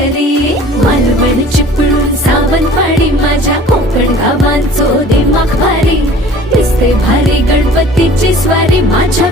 घरी. मालवण चिपळूण सावंतवाडी माझ्या कोकण गावांचो दिमाग भारी. दिसते भारी गणपतीची स्वारी माझ्या